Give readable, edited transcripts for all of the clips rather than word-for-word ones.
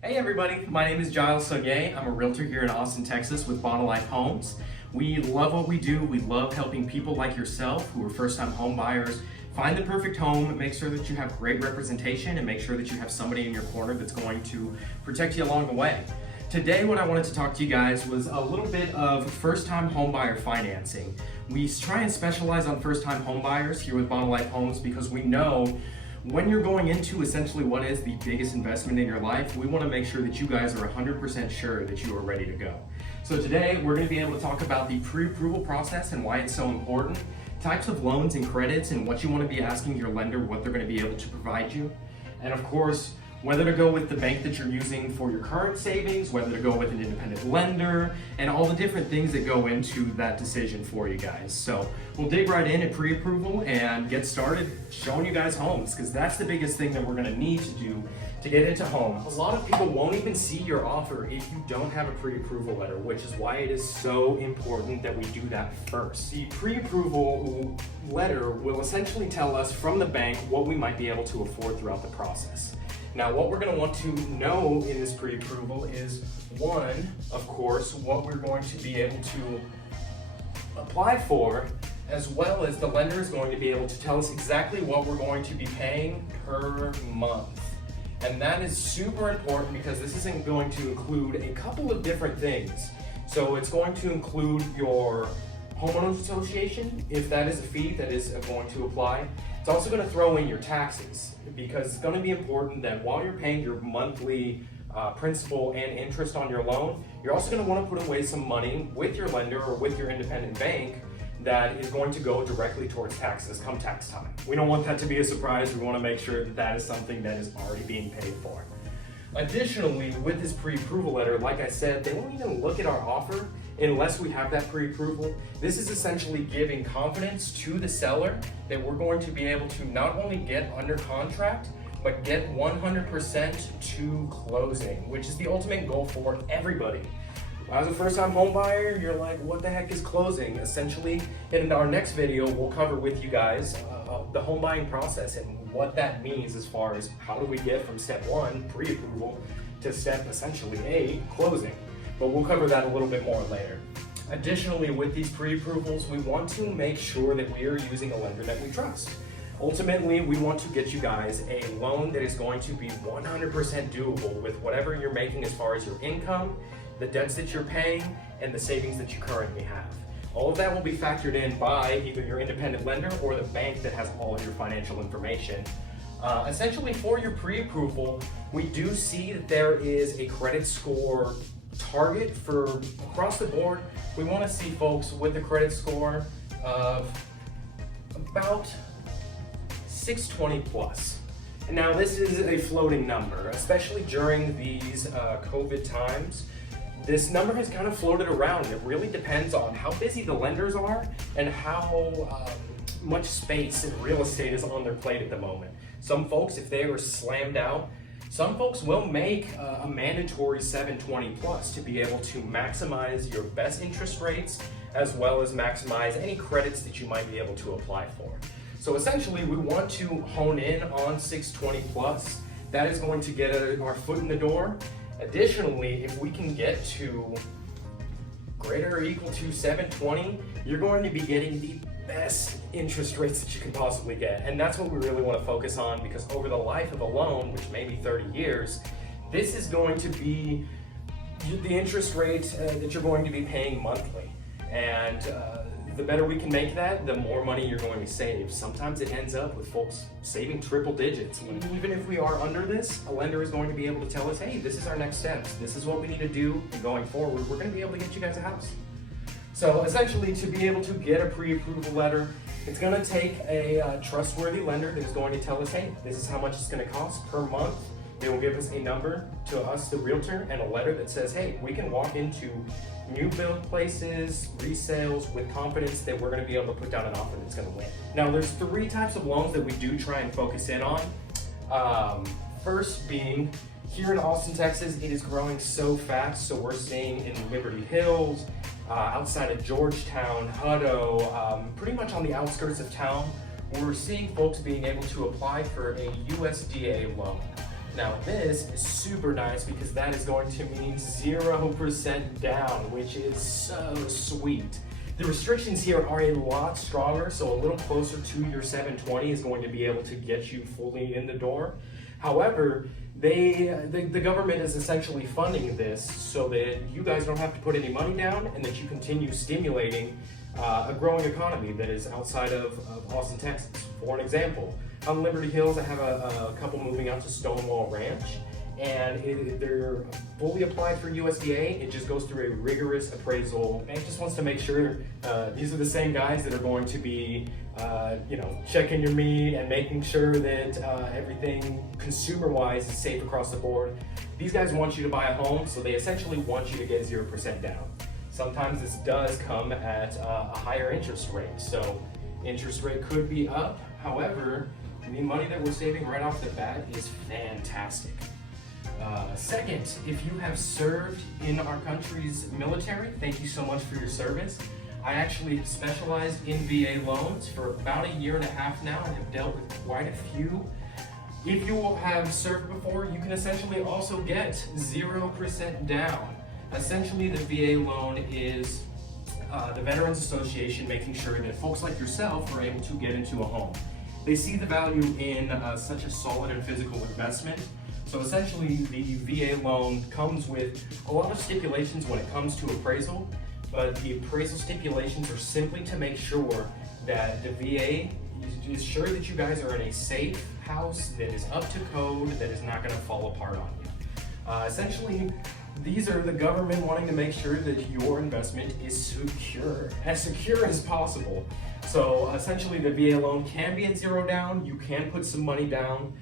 Hey everybody, my name is Giles Sogay. I'm a realtor here in Austin, Texas with Bond Life Homes. We love what we do. We love helping people like yourself who are first-time home buyers find the perfect home, make sure that you have great representation, and make sure that you have somebody in your corner that's going to protect you along the way. Today, what I wanted to talk to you guys was a little bit of first-time home buyer financing. We try and specialize on first-time home buyers here with Bond Life Homes because we know when you're going into essentially what is the biggest investment in your life, we want to make sure that you guys are 100% sure that you are ready to go. So today we're going to be able to talk about the pre-approval process and why it's so important, types of loans and credits and what you want to be asking your lender, what they're going to be able to provide you, and of course whether to go with the bank that you're using for your current savings, whether to go with an independent lender, and all the different things that go into that decision for you guys. So we'll dig right in at pre-approval and get started showing you guys homes, because that's the biggest thing that we're gonna need to do to get into homes. A lot of people won't even see your offer if you don't have a pre-approval letter, which is why it is so important that we do that first. The pre-approval letter will essentially tell us from the bank what we might be able to afford throughout the process. Now, what we're going to want to know in this pre-approval is, one, of course, what we're going to be able to apply for, as well as the lender is going to be able to tell us exactly what we're going to be paying per month. And that is super important because this isn't going to include a couple of different things. So it's going to include your homeowners association, if that is a fee that is going to apply. It's also going to throw in your taxes, because it's going to be important that while you're paying your monthly principal and interest on your loan, you're also going to want to put away some money with your lender or with your independent bank that is going to go directly towards taxes come tax time. We don't want that to be a surprise. We want to make sure that that is something that is already being paid for. Additionally, with this pre-approval letter, like I said, they won't even look at our offer unless we have that pre-approval. This is essentially giving confidence to the seller that we're going to be able to not only get under contract, but get 100% to closing, which is the ultimate goal for everybody. As a first-time home buyer, you're like, what the heck is closing? Essentially, in our next video, we'll cover with you guys the home buying process and what that means as far as how do we get from step one, pre-approval, to step essentially A, closing. But we'll cover that a little bit more later. Additionally, with these pre-approvals, we want to make sure that we are using a lender that we trust. Ultimately, we want to get you guys a loan that is going to be 100% doable with whatever you're making as far as your income, the debts that you're paying, and the savings that you currently have. All of that will be factored in by either your independent lender or the bank that has all of your financial information. Essentially, for your pre-approval, we do see that there is a credit score target for across the board. We want to see folks with a credit score of about 620 plus. And now this is a floating number, especially during these COVID times. This number has kind of floated around. It really depends on how busy the lenders are and how much space and real estate is on their plate at the moment. Some folks, if they are slammed out, some folks will make a mandatory 720 plus to be able to maximize your best interest rates as well as maximize any credits that you might be able to apply for. So essentially, we want to hone in on 620 plus. That is going to get our foot in the door. Additionally, if we can get to greater or equal to 720, you're going to be getting the best interest rates that you can possibly get. And that's what we really want to focus on, because over the life of a loan, which may be 30 years, this is going to be the interest rate that you're going to be paying monthly. And the better we can make that, the more money you're going to save. Sometimes it ends up with folks saving triple digits. Even if we are under this, a lender is going to be able to tell us, hey, this is our next steps. This is what we need to do, and going forward, we're going to be able to get you guys a house. So essentially, to be able to get a pre-approval letter, it's going to take a trustworthy lender that is going to tell us, hey, this is how much it's going to cost per month. They will give us a number to us, the realtor, and a letter that says, hey, we can walk into new build places, resales with confidence that we're going to be able to put down an offer that's going to win. Now, there's three types of loans that we do try and focus in on. First being, here in Austin, Texas, it is growing so fast. So we're seeing in Liberty Hills, outside of Georgetown, Hutto, pretty much on the outskirts of town, we're seeing folks being able to apply for a USDA loan. Now this is super nice because that is going to mean 0% down, which is so sweet. The restrictions here are a lot stronger, so a little closer to your 720 is going to be able to get you fully in the door. However, the government is essentially funding this so that you guys don't have to put any money down and that you continue stimulating a growing economy that is outside of Austin, Texas. For an example, on Liberty Hills, I have a couple moving out to Stonewall Ranch, and they're fully applied for USDA. It just goes through a rigorous appraisal. Bank just wants to make sure these are the same guys that are going to be, checking your meat and making sure that everything consumer-wise is safe across the board. These guys want you to buy a home, so they essentially want you to get 0% down. Sometimes this does come at a higher interest rate, so interest rate could be up. However, the money that we're saving right off the bat is fantastic. Second, if you have served in our country's military, thank you so much for your service. I actually specialized in VA loans for about 1.5 years now and have dealt with quite a few. If you have served before, you can essentially also get 0% down. Essentially, the VA loan is the Veterans Association making sure that folks like yourself are able to get into a home. They see the value in such a solid and physical investment. So essentially, the VA loan comes with a lot of stipulations when it comes to appraisal, but the appraisal stipulations are simply to make sure that the VA is sure that you guys are in a safe house that is up to code, that is not going to fall apart on you. Essentially, these are the government wanting to make sure that your investment is secure as possible. So essentially, the VA loan can be at 0 down. You can put some money down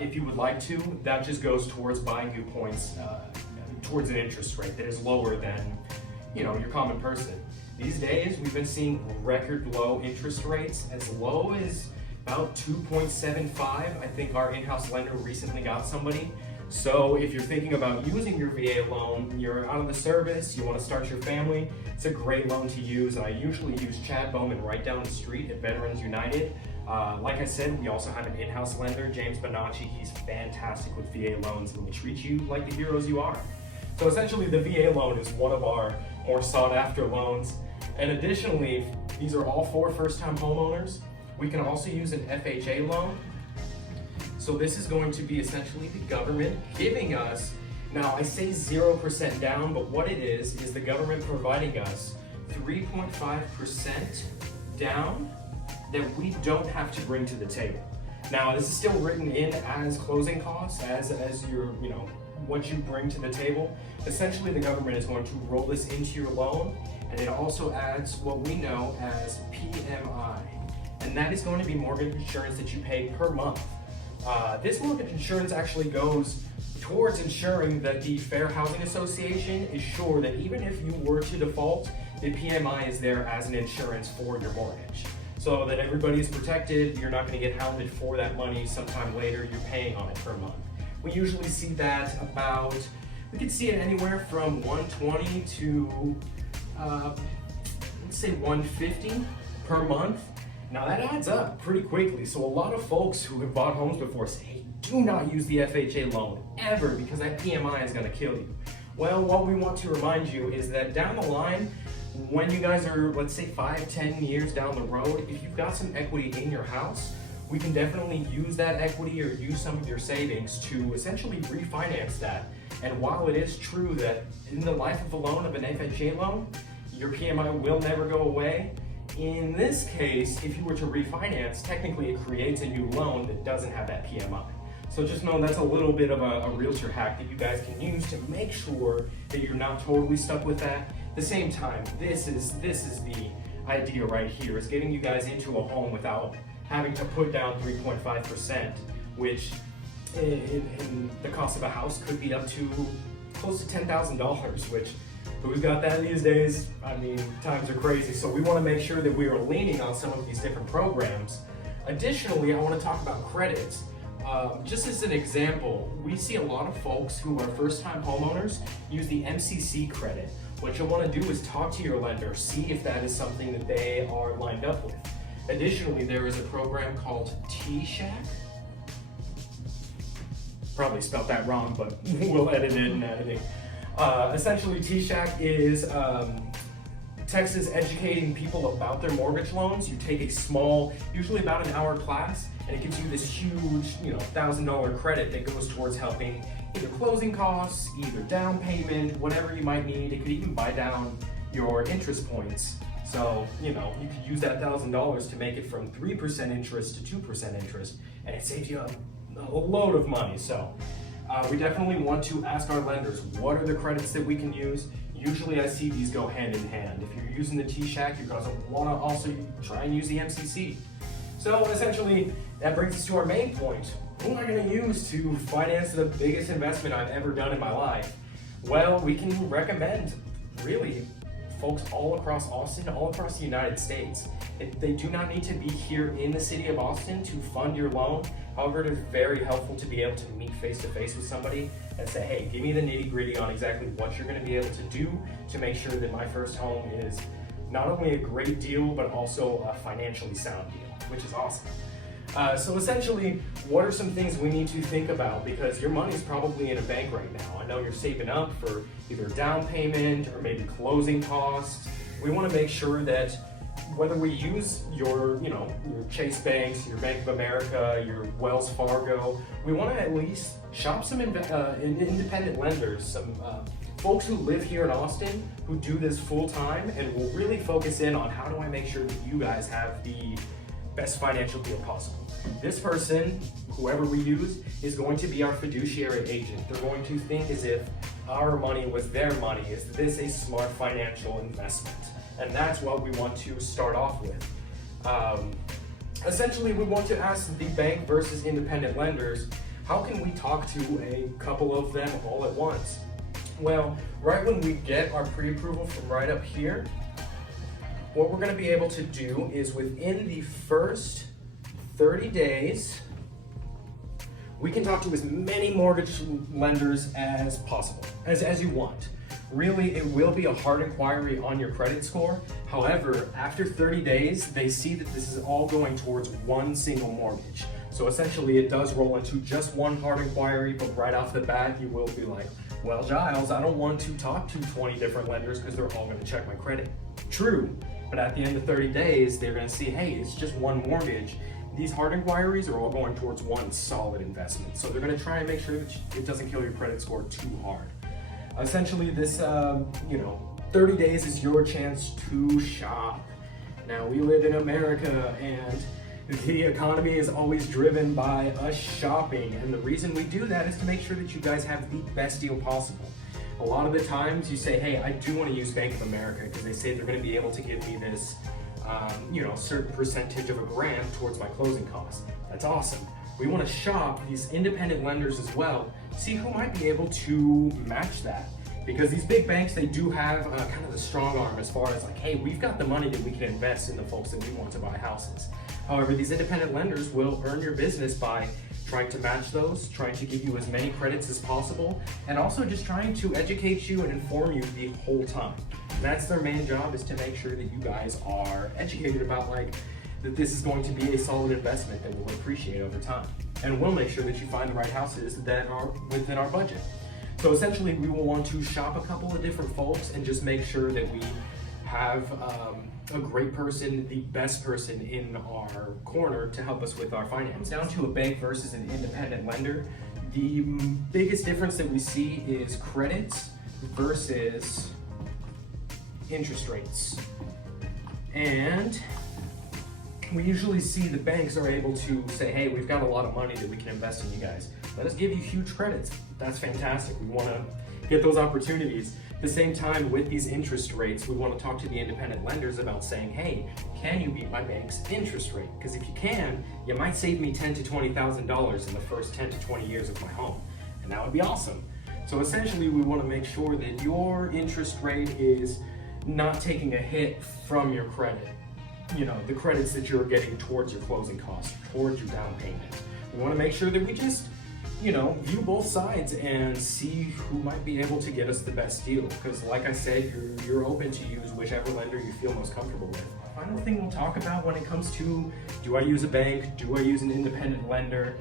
if you would like to. That just goes towards buying you points towards an interest rate that is lower than your common person. These days, we've been seeing record low interest rates, as low as about 2.75. I think our in-house lender recently got somebody. So if you're thinking about using your VA loan, you're out of the service, you want to start your family, it's a great loan to use. And I usually use Chad Bowman right down the street at Veterans United. Like I said, we also have an in-house lender, James Bonacci. He's fantastic with VA loans and will treat you like the heroes you are. So essentially, the VA loan is one of our more sought-after loans. And additionally, these are all for first-time homeowners. We can also use an FHA loan. So this is going to be essentially the government giving us, now I say 0% down, but what it is the government providing us 3.5% down that we don't have to bring to the table. Now this is still written in as closing costs, as your, what you bring to the table. Essentially, the government is going to roll this into your loan, and it also adds what we know as PMI, and that is going to be mortgage insurance that you pay per month. This mortgage insurance actually goes towards ensuring that the Fair Housing Association is sure that even if you were to default, the PMI is there as an insurance for your mortgage. So that everybody is protected, you're not going to get hounded for that money sometime later, you're paying on it per month. We usually see that we can see it anywhere from 120 to, let's say 150 per month. Now that adds up pretty quickly, so a lot of folks who have bought homes before say, hey, do not use the FHA loan ever because that PMI is going to kill you. Well, what we want to remind you is that down the line, when you guys are, let's say 5-10 years down the road, if you've got some equity in your house, we can definitely use that equity or use some of your savings to essentially refinance that. And while it is true that in the life of a loan, of an FHA loan, your PMI will never go away, in this case, if you were to refinance, technically it creates a new loan that doesn't have that PMI. So just know that's a little bit of a realtor hack that you guys can use to make sure that you're not totally stuck with that. At the same time, this is the idea right here, is getting you guys into a home without having to put down 3.5%, which in the cost of a house could be up to close to $10,000, which we've got that these days. I mean, times are crazy. So we want to make sure that we are leaning on some of these different programs. Additionally, I want to talk about credits. Just as an example, we see a lot of folks who are first-time homeowners use the MCC credit. What you'll want to do is talk to your lender, see if that is something that they are lined up with. Additionally, there is a program called T-Shack. probably spelled that wrong, but we'll edit it in editing. Essentially, TShack is Texas educating people about their mortgage loans. You take a small, usually about an hour class, and it gives you this huge, $1,000 credit that goes towards helping either closing costs, either down payment, whatever you might need. It could even buy down your interest points. So, you could use that $1,000 to make it from 3% interest to 2% interest, and it saves you a load of money. So, we definitely want to ask our lenders, what are the credits that we can use? Usually I see these go hand in hand. If you're using the TShack, you're going to want to also try and use the MCC. So essentially, that brings us to our main point. Who am I going to use to finance the biggest investment I've ever done in my life? Well, we can recommend, really, folks all across Austin, all across the United States. They do not need to be here in the city of Austin to fund your loan. However, it is very helpful to be able to meet face-to-face with somebody and say, hey, give me the nitty-gritty on exactly what you're going to be able to do to make sure that my first home is not only a great deal, but also a financially sound deal, which is awesome. So essentially, what are some things we need to think about? Because your money's probably in a bank right now. I know you're saving up for either down payment or maybe closing costs. We want to make sure that whether we use your Chase Banks, your Bank of America, your Wells Fargo, we want to at least shop some independent lenders, some folks who live here in Austin who do this full time and will really focus in on how do I make sure that you guys have the best financial deal possible. This person, whoever we use, is going to be our fiduciary agent. They're going to think as if our money was their money. Is this a smart financial investment? And that's what we want to start off with. Essentially, we want to ask the bank versus independent lenders, how can we talk to a couple of them all at once? Well, right when we get our pre-approval from right up here, what we're going to be able to do is within the first 30 days, we can talk to as many mortgage lenders as possible, as you want. Really, it will be a hard inquiry on your credit score. However, after 30 days, they see that this is all going towards one single mortgage. So essentially, it does roll into just one hard inquiry, but right off the bat, you will be like, well, Giles, I don't want to talk to 20 different lenders because they're all going to check my credit. True, but at the end of 30 days, they're going to see, hey, it's just one mortgage. These hard inquiries are all going towards one solid investment. So they're going to try and make sure that it doesn't kill your credit score too hard. Essentially, this 30 days is your chance to shop. Now, we live in America, and the economy is always driven by us shopping, and the reason we do that is to make sure that you guys have the best deal possible. A lot of the times you say, hey, I do want to use Bank of America because they say they're going to be able to give me this certain percentage of a grant towards my closing costs. That's awesome. We want to shop these independent lenders as well, see who might be able to match that. Because these big banks, they do have kind of the strong arm as far as like, hey, we've got the money that we can invest in the folks that we want to buy houses. However, these independent lenders will earn your business by trying to match those, trying to give you as many credits as possible, and also just trying to educate you and inform you the whole time. And that's their main job, is to make sure that you guys are educated about that this is going to be a solid investment that we'll appreciate over time. And we'll make sure that you find the right houses that are within our budget. So essentially, we will want to shop a couple of different folks and just make sure that we have a great person, the best person in our corner to help us with our finance. Down to a bank versus an independent lender, the biggest difference that we see is credits versus interest rates. And we usually see the banks are able to say, hey, we've got a lot of money that we can invest in you guys. Let us give you huge credits. That's fantastic. We want to get those opportunities. At the same time, with these interest rates, we want to talk to the independent lenders about saying, hey, can you beat my bank's interest rate? Because if you can, you might save me $10,000 to $20,000 in the first 10 to 20 years of my home. And that would be awesome. So essentially, we want to make sure that your interest rate is not taking a hit from your credit. The credits that you're getting towards your closing costs, towards your down payment. We want to make sure that we just view both sides and see who might be able to get us the best deal. Because like I said, you're open to use whichever lender you feel most comfortable with. Final thing we'll talk about when it comes to, do I use a bank? Do I use an independent lender?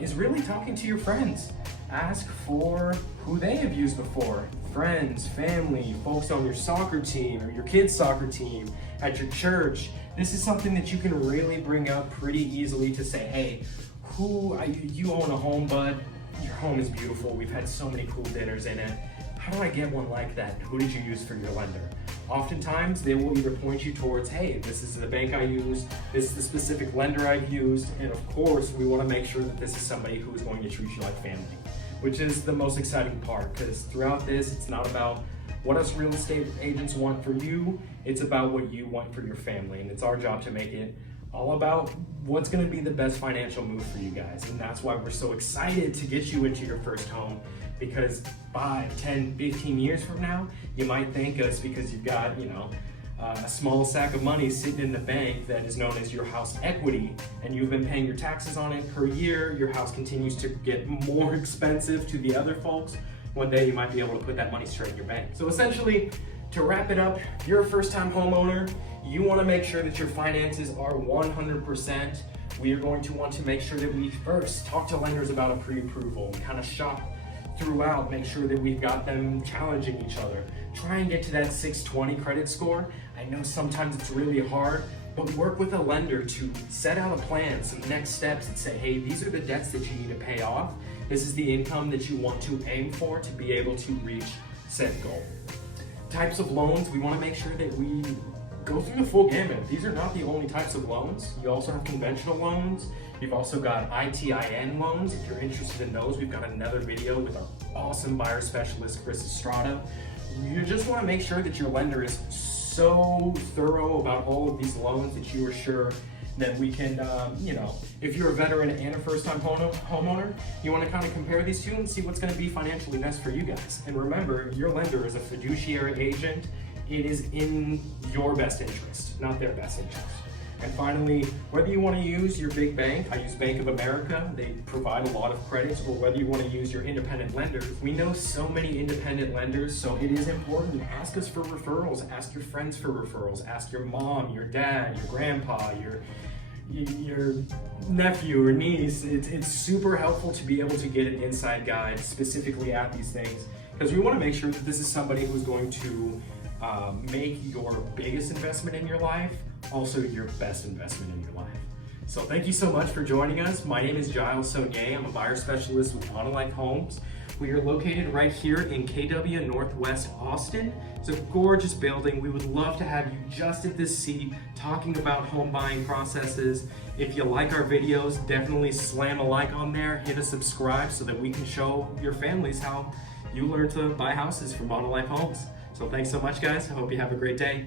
is really talking to your friends. Ask for who they have used before. Friends, family, folks on your soccer team or your kids' soccer team, at your church. This is something that you can really bring up pretty easily to say, hey, you own a home, bud. Your home is beautiful. We've had so many cool dinners in it. How do I get one like that? Who did you use for your lender? Oftentimes, they will either point you towards, hey, this is the bank I use, this is the specific lender I've used, and of course, we want to make sure that this is somebody who is going to treat you like family, which is the most exciting part, because throughout this, it's not about what us real estate agents want for you, it's about what you want for your family, and it's our job to make it all about what's going to be the best financial move for you guys. And that's why we're so excited to get you into your first home, because 5, 10, 15 years from now, you might thank us because you've got, a small sack of money sitting in the bank that is known as your house equity, and you've been paying your taxes on it per year. Your house continues to get more expensive to the other folks. One day you might be able to put that money straight in your bank. So essentially, to wrap it up, you're a first-time homeowner. You want to make sure that your finances are 100%. We are going to want to make sure that we first talk to lenders about a pre-approval and kind of shop throughout, make sure that we've got them challenging each other. Try and get to that 620 credit score. I know sometimes it's really hard, but work with a lender to set out a plan, some next steps, and say, hey, these are the debts that you need to pay off. This is the income that you want to aim for to be able to reach said goal. Types of loans, we want to make sure that we go through the full gamut. These are not the only types of loans. You also have conventional loans. You've also got ITIN loans. If you're interested in those, we've got another video with our awesome buyer specialist, Chris Estrada. You just want to make sure that your lender is so thorough about all of these loans that you are sure that we can, if you're a veteran and a first-time homeowner, you want to kind of compare these two and see what's going to be financially best for you guys. And remember, your lender is a fiduciary agent. It is in your best interest, not their best interest. And finally, whether you want to use your big bank, I use Bank of America, they provide a lot of credits, or whether you want to use your independent lenders. We know so many independent lenders, so it is important. Ask us for referrals, ask your friends for referrals, ask your mom, your dad, your grandpa, your nephew or niece. It's super helpful to be able to get an inside guide specifically at these things, because we want to make sure that this is somebody who's going to make your biggest investment in your life also your best investment in your life. So thank you so much for joining us. My name is Giles Saunier. I'm a buyer specialist with Untitled Homes. We are located right here in KW Northwest Austin. It's a gorgeous building. We would love to have you just at this seat talking about home buying processes. If you like our videos, definitely slam a like on there, hit a subscribe so that we can show your families how you learn to buy houses from Untitled Homes. So thanks so much, guys. I hope you have a great day.